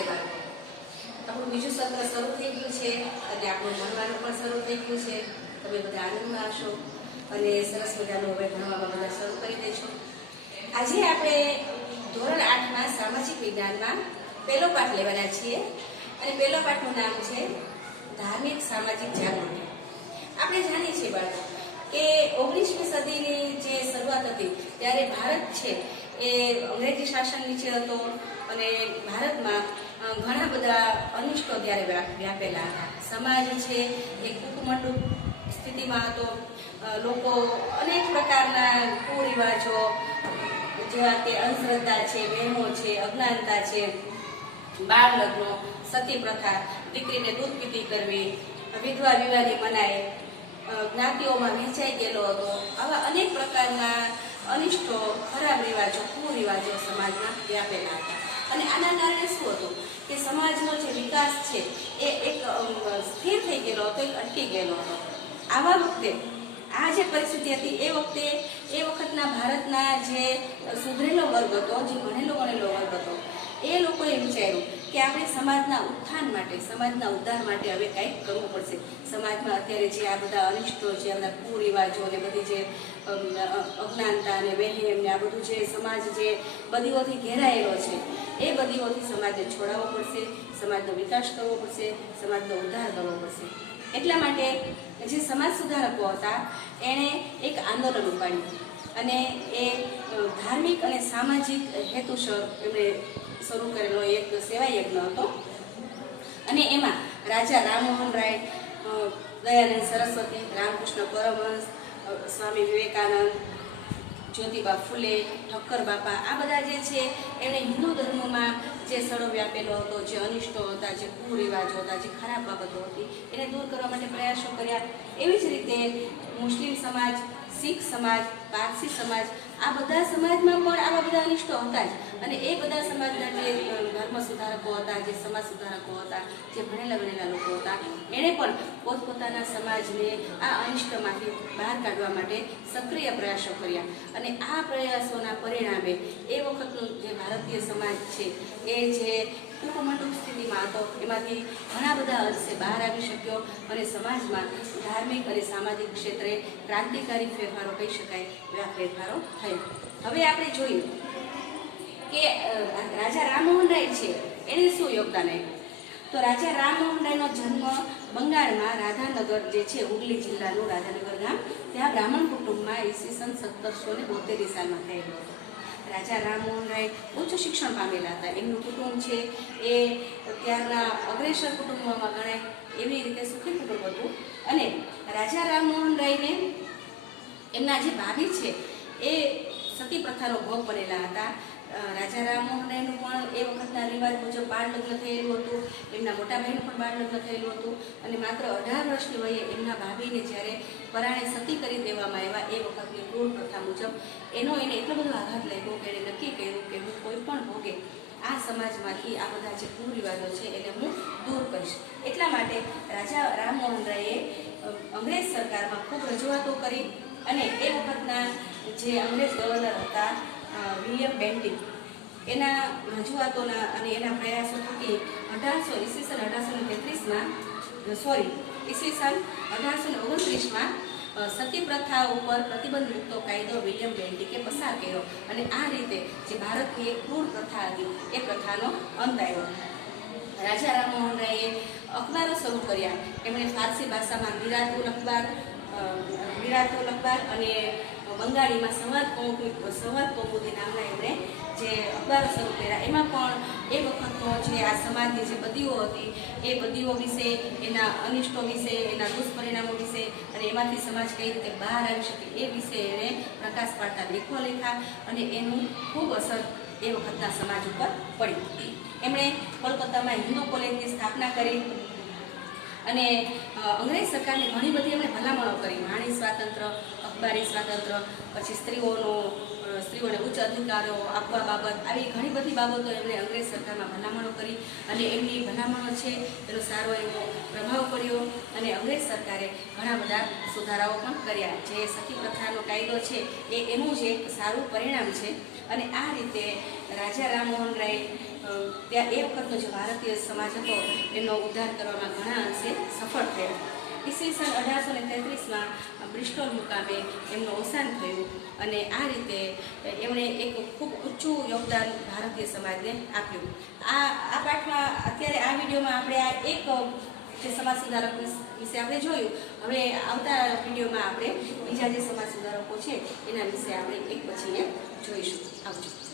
નમસ્તે આપણું બીજું સત્ર શરૂ થઈ ગયું છે. અને આપણું ભણવાનું પણ શરૂ થઈ ગયું છે. તમે બધા આનંદમાં હશો. અને સરસ મજાનું હવે ભણવામાં બધા શરૂ કરી દેશો. આજે આપણે ધોરણ આઠમાં સામાજિક વિજ્ઞાનમાં પહેલો પાઠ લેવાના છીએ. અને પહેલો પાઠનું નામ છે ધાર્મિક સામાજિક જાગૃતિ. આપણે જાણીએ છીએ બાળકો કે ઓગણીસમી સદીની જે શરૂઆત હતી, ત્યારે ભારત છે એ અંગ્રેજી શાસન નીચે હતો અને ભારતમાં ઘણા બધા અનિષ્ટો ત્યારે વ્યા- વ્યાપેલા હતા. સમાજ છે, એ કુકમંડુ સ્થિતિમાં હતો. લોકો અનેક પ્રકારના કુરિવાજો, જેવા કે અંધશ્રદ્ધા છે વહેમો છે, અજ્ઞાનતા છે બાળ લગ્નો સતી પ્રથા દીકરીને દૂધ પીતી કરવી, વિધવા વિવાહની મનાય જ્ઞાતિઓમાં વહેંચાઈ ગયેલો હતો. આવા અનેક પ્રકારના અનિષ્ટો, ખરાબ રિવાજો, કુરિવાજો સમાજમાં વ્યાપેલા હતા. અને આના કારણે શું હતું કે સમાજનો જે વિકાસ છે એ એક સ્થિર થઈ ગયેલો હતો, એક અટકી ગયેલો હતો. આવા વખતે, આ જે પરિસ્થિતિ હતી, એ વખતે, એ વખતના ભારતના જે સુધરેલો વર્ગ હતો, જે ભણેલો ગણેલો વર્ગ હતો, એ લોકોએ વિચાર્યું કે આપણે સમાજના ઉત્થાન માટે, સમાજના ઉદ્ધાર માટે હવે કંઈક કરવું પડશે. સમાજમાં અત્યારે જે આ બધા અનિષ્ટો છે બધા કુરિવાજો ને બધી જે અજ્ઞાનતા ને વહેમ ને આ બધું જે સમાજ જે બધીઓથી ઘેરાયેલો છે એ બદીઓથી સમાજને છોડાવવો પડશે, સમાજનો વિકાસ કરવો પડશે, સમાજનો ઉદ્ધાર કરવો પડશે. એટલા માટે જે સમાજ સુધારકો હતા, એણે એક આંદોલન ઉપાડ્યું. અને એ ધાર્મિક અને સામાજિક હેતુસર એમણે શરૂ કરેલો એક સેવા યજ્ઞ હતો. અને એમાં રાજા રામમોહન રાય દયાનંદ સરસ્વતી, રામકૃષ્ણ પરમહંસ સ્વામી વિવેકાનંદ જ્યોતિબા ફૂલે, ઠક્કર બાપા, આ બધા જે છે એમણે હિન્દુ ધર્મમાં જે સડો વ્યાપેલો હતો, જે અનિષ્ટો હતા, જે કુરિવાજો હતા, જે ખરાબ બાબતો હતી, એને દૂર કરવા માટે પ્રયાસો કર્યા. એવી જ રીતે મુસ્લિમ સમાજ, શીખ સમાજ, પારસી સમાજ આ બધા સમાજમાં પણ આવા બધા અનિષ્ટો હતા જ. અને એ બધા સમાજના જે ધર્મ સુધારકો હતા, જે સમાજ સુધારકો હતા, જે ભણેલા ભણેલા લોકો હતા, એણે પણ પોતપોતાના સમાજને આ અનિષ્ટમાંથી બહાર કાઢવા માટે સક્રિય પ્રયાસો કર્યા. અને આ પ્રયાસોના પરિણામે એ વખતનું જે ભારતીય સમાજ છે, એ જે કુકમંડુક સ્થિતિમાં હતો. એમાંથી ઘણા બધા અંશે બહાર આવી શક્યો અને સમાજમાં ધાર્મિક અને સામાજિક ક્ષેત્રે ક્રાંતિકારી ફેરફારો કહી શકાય એવા ફેરફારો થયા. હવે આપણે જોઈએ કે રાજા રામમોહન રાય છે. એને શું યોગદાન આપ્યું? તો રાજા રામમોહન રાયનો જન્મ બંગાળમાં રાધાનગર જે છે, હુગલી જિલ્લાનું રાધાનગર ગામ. ત્યાં બ્રાહ્મણ કુટુંબમાં ઈસવીસન સત્તરસો ને બોતેર સાલમાં થયેલો હતો. રાજા રામમોહન રાય ઉચ્ચ શિક્ષણ પામેલા હતા. એમનું કુટુંબ છે એ ત્યારના અગ્રેસર કુટુંબમાં ગણાય એવી રીતે સુખી કુટુંબ હતું. અને રાજા રામમોહન રાયને એમના જે ભાભી છે એ સતી પ્રથાનો ભોગ બનેલા હતા. રાજા રામમોહન રાયનું પણ એ વખતના રિવાજ મુજબ બાળ લગ્ન થયેલું હતું. એમના મોટા ભાઈનું પણ બાળ લગ્ન થયેલું હતું. અને માત્ર અઢાર વર્ષની વયે એમના ભાભીને જ્યારે પરાણે સતી કરી દેવામાં આવ્યા, એ વખતની ક્રૂર પ્રથા મુજબ એનો એને એટલો બધો આઘાત લાગ્યો કે એણે નક્કી કર્યું કે હું કોઈ પણ ભોગે આ સમાજમાંથી આ બધા જે કુરિવાજો છે એને હું દૂર કરીશ. એટલા માટે રાજા રામમોહન રાયે અંગ્રેજ સરકારમાં ખૂબ રજૂઆતો કરી અને એ વખતના જે અંગ્રેજ ગવર્નર હતા વિલિયમ બેન્ટિંગ એના રજૂઆતોના અને એના પ્રયાસો થકી અઢારસો ઈસવીસન અઢારસો ને તેત્રીસમાં સોરી, ઈસવીસન અઢારસો ને ઓગણત્રીસમાં સતી પ્રથા ઉપર પ્રતિબંધ મૂકતો કાયદો વિલિયમ બેન્ટિકે પસાર કર્યો અને આ રીતે જે ભારતની એક ક્રૂર પ્રથા હતી, એ પ્રથાનો અંત આવ્યો. રાજા રામમોહન રાયે અખબારો શરૂ કર્યા. એમણે ફારસી ભાષામાં મિરાતુલ અખબાર મિરાતુલ અખબાર અને બંગાળીમાં સંવાદ કૌમુદી સંવાદ કૌમુદી નામના એમણે જે અખબારો શરૂ કર્યા. એમાં પણ એ વખતનો જે આ સમાજની જે બદીઓ હતી, એ બદીઓ વિશે, એના અનિષ્ટો વિશે, એના દુષ્પરિણામો વિશે અને એમાંથી સમાજ કઈ રીતે બહાર આવી શકે એ વિશે એણે પ્રકાશ પાડતા લેખો લખ્યા અને એનું ખૂબ અસર એ વખતના સમાજ ઉપર પડી એમણે કોલકાતામાં હિન્દુ કોલેજની સ્થાપના કરી અને અંગ્રેજ સરકારને ઘણી બધી એમણે ભલામણો કરી. વાણી સ્વાતંત્ર્ય અખબારી સ્વાતંત્ર્ય પછી સ્ત્રીઓનો સ્ત્રીઓને ઉચ્ચ અધિકારો આપવા બાબત, આવી ઘણી બધી બાબતો એમણે અંગ્રેજ સરકારમાં ભલામણો કરી અને એમની ભલામણો છે એનો સારો એવો પ્રભાવ પડ્યો અને અંગ્રેજ સરકારે ઘણા બધા સુધારાઓ પણ કર્યા. જે સતી પ્રથાનો કાયદો છે એ એનું જ એક સારું પરિણામ છે. અને આ રીતે રાજા રામમોહન રાય ત્યાં એ વખતનો જે ભારતીય સમાજ હતો, એનો ઉદ્ધાર કરવામાં ઘણા અંશે સફળ થયા. ઈસવીસન અઢારસો ને તેત્રીસમાં બ્રિસ્ટોલ મુકામે એમનું અવસાન થયું અને આ રીતે એમણે એક ખૂબ ઊંચું યોગદાન ભારતીય સમાજને આપ્યું. આ આ પાઠમાં અત્યારે આ વિડીયોમાં આપણે આ એક, જે સમાજ સુધારક વિશે આપણે જોયું, હવે આવતા વિડીયોમાં આપણે બીજા જે સમાજ સુધારકો છે એના વિશે આપણે એક પછી એક જોઈશું. આવજો.